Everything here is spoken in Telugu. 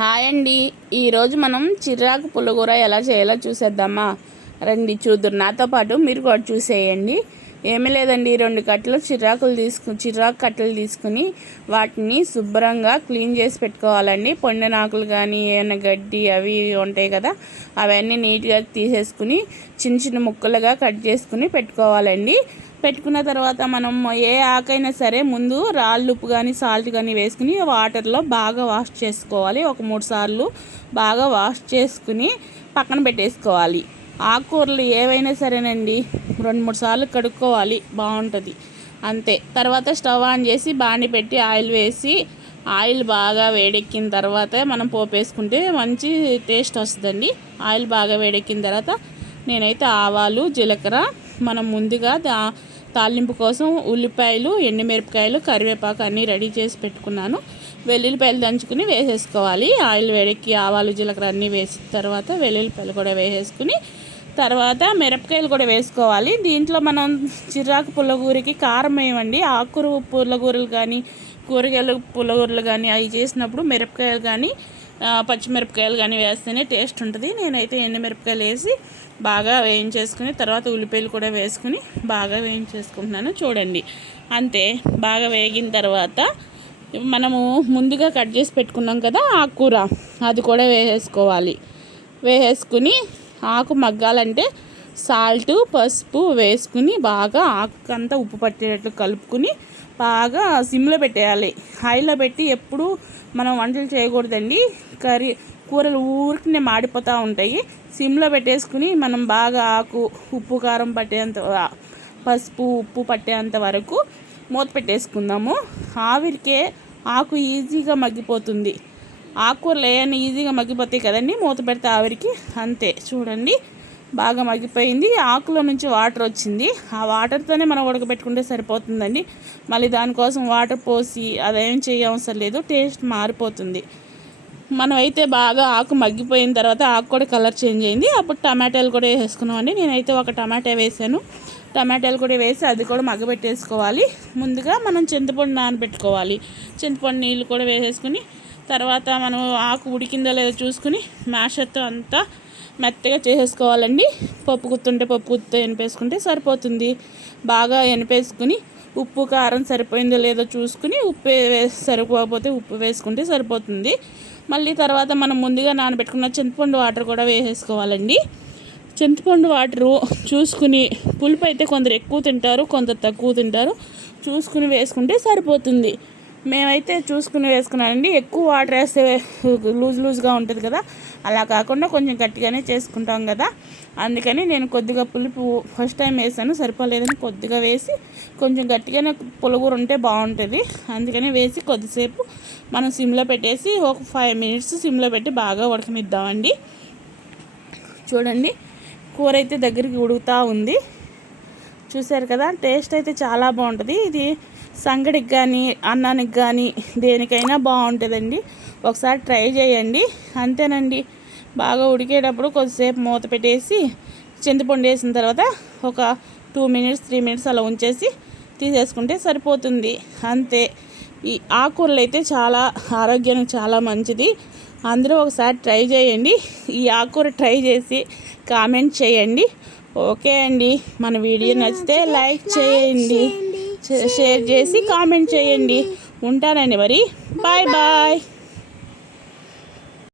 హాయ్ అండి. ఈరోజు మనం చిర్రాకు పుల్లగూర ఎలా చేయాలో చూసేద్దామా? రండి చూద్దురు. నాతో పాటు మీరు కూడా చూసేయండి. ఏమీ లేదండి, 2 కట్టలు చిర్రాకు కట్టలు తీసుకుని వాటిని శుభ్రంగా క్లీన్ చేసి పెట్టుకోవాలండి. పొండెనాకులు కానీ ఏమైనా గడ్డి అవి ఉంటాయి కదా, అవన్నీ నీట్గా తీసేసుకుని చిన్న చిన్న ముక్కలుగా కట్ చేసుకుని పెట్టుకోవాలండి. పెట్టుకున్న తర్వాత మనం ఏ ఆకైనా సరే ముందు రాళ్ళు ఉప్పు కానీ సాల్ట్ కానీ వేసుకుని వాటర్లో బాగా వాష్ చేసుకోవాలి. ఒక 3 సార్లు బాగా వాష్ చేసుకుని పక్కన పెట్టేసుకోవాలి. ఆకుకూరలు ఏవైనా సరేనండి 2-3 సార్లు కడుక్కోవాలి, బాగుంటుంది అంతే. తర్వాత స్టవ్ ఆన్ చేసి బాండి పెట్టి ఆయిల్ వేసి ఆయిల్ బాగా వేడెక్కిన తర్వాత మనం పోపు వేసుకుంటే మంచి టేస్ట్ వస్తుందండి. ఆయిల్ బాగా వేడెక్కిన తర్వాత నేనైతే ఆవాలు జీలకర్ర మనం ముందుగా తాలింపు కోసం ఉల్లిపాయలు ఎండుమిరపకాయలు కరివేపాకు అన్నీ రెడీ చేసి పెట్టుకున్నాను. వెల్లుల్లిపాయలు దంచుకుని వేసేసుకోవాలి. ఆయిల్ వేడెక్కి ఆవాలు జీలకర్ర అన్నీ వేసిన తర్వాత వెల్లుల్లిపాయలు కూడా వేసేసుకుని తర్వాత మిరపకాయలు కూడా వేసుకోవాలి. దీంట్లో మనం చిర్రాకు పుల్లగూరకి కారం వేయమండి. ఆకుకూర పుల్లగూరలు కానీ కూరగాయలు పుల్లగూరలు కానీ అవి చేసినప్పుడు మిరపకాయలు కానీ పచ్చిమిరపకాయలు కానీ వేస్తేనే టేస్ట్ ఉంటుంది. నేనైతే ఎండుమిరపకాయలు వేసి బాగా వేయించేసుకుని తర్వాత ఉల్లిపాయలు కూడా వేసుకుని బాగా వేయించేసుకుంటున్నాను. చూడండి అంతే. బాగా వేగిన తర్వాత మనము ముందుగా కట్ చేసి పెట్టుకున్నాం కదా ఆకుకూర, అది కూడా వేసేసుకోవాలి. వేసేసుకుని ఆకు మగ్గాలంటే సాల్ట్ పసుపు వేసుకుని బాగా ఆకుకంతా ఉప్పు పట్టేటట్లు కలుపుకుని బాగా సిమ్లో పెట్టేయాలి. హైలో పెట్టి ఎప్పుడు మనం వంటలు చేయకూడదండి. కూరలు ఊరికనే మాడిపోతూ ఉంటాయి. సిమ్లో పెట్టేసుకుని మనం బాగా ఆకు ఉప్పు కారం పట్టేంత పసుపు ఉప్పు పట్టేంత వరకు మూత పెట్టేసుకుందాము. ఆవిరికే ఆకు ఈజీగా మగ్గిపోతుంది. ఆకుకూరలు ఏమైనా ఈజీగా మగ్గిపోతాయి కదండి మూత పెడితే ఆవిరికి. అంతే చూడండి బాగా మగ్గిపోయింది. ఆకులో నుంచి వాటర్ వచ్చింది. ఆ వాటర్తోనే మనం ఉడకబెట్టుకుంటే సరిపోతుందండి. మళ్ళీ దానికోసం వాటర్ పోసి అదేం చేయవసరం లేదు, టేస్ట్ మారిపోతుంది. మనమైతే బాగా ఆకు మగ్గిపోయిన తర్వాత ఆకు కూడా కలర్ చేంజ్ అయింది. అప్పుడు టమాటాలు కూడా వేసుకున్నామండి. నేనైతే ఒక టమాటా వేసాను. టమాటాలు కూడా వేసి అది కూడా మగ్గబెట్టేసుకోవాలి. ముందుగా మనం చింతపండు నానబెట్టుకోవాలి. చింతపండు నీళ్ళు కూడా వేసేసుకుని తర్వాత మనం ఆకు ఉడికిందో లేదో చూసుకుని మ్యాషర్తో అంతా మెత్తగా చేసేసుకోవాలండి. పప్పు గుత్తుంటే పప్పు గుత్తో ఎనిపేసుకుంటే సరిపోతుంది. బాగా ఎనిపేసుకుని ఉప్పు కారం సరిపోయిందో లేదో చూసుకుని ఉప్పు సరిపోకపోతే ఉప్పు వేసుకుంటే సరిపోతుంది. మళ్ళీ తర్వాత మనం ముందుగా నానబెట్టుకున్న చింతపండు వాటర్ కూడా వేసేసుకోవాలండి. చింతపండు వాటరు చూసుకుని, పులుపు అయితే కొందరు ఎక్కువ తింటారు కొందరు తక్కువ తింటారు, చూసుకుని వేసుకుంటే సరిపోతుంది. మేమైతే చూసుకుని వేసుకున్నానండి. ఎక్కువ వాటర్ వేస్తే లూజ్గా ఉంటుంది కదా, అలా కాకుండా కొంచెం గట్టిగానే చేసుకుంటాం కదా, అందుకని నేను కొద్దిగా పులుపు ఫస్ట్ టైం వేసాను, సరిపోలేదని కొద్దిగా వేసి కొంచెం గట్టిగానే పులగూర ఉంటే బాగుంటుంది. అందుకని వేసి కొద్దిసేపు మనం సిమ్లో పెట్టేసి ఒక 5 మినిట్స్ సిమ్లో పెట్టి బాగా ఉడకనిద్దామండి. చూడండి కూర అయితే దగ్గరికి ఉడుకుతూ ఉంది. చూసారు కదా, టేస్ట్ అయితే చాలా బాగుంటుంది. ఇది సంగడికి కానీ అన్నానికి కానీ దేనికైనా బాగుంటుందండి. ఒకసారి ట్రై చేయండి. అంతేనండి. బాగా ఉడికేటప్పుడు కొద్దిసేపు మూత పెట్టేసి చింతపండు వేసిన తర్వాత ఒక 2 మినిట్స్ 3 మినిట్స్ అలా ఉంచేసి తీసేసుకుంటే సరిపోతుంది. అంతే. ఈ ఆకుకూరలు అయితే చాలా ఆరోగ్యానికి చాలా మంచిది. అందరూ ఒకసారి ట్రై చేయండి. ఈ ఆకుకూర ట్రై చేసి కామెంట్ చేయండి. ఓకే అండి. మన వీడియో నచ్చితే లైక్ చేయండి, షేర్ చేసి కామెంట్ చేయండి. ఉంటానండి మరి. Bye bye.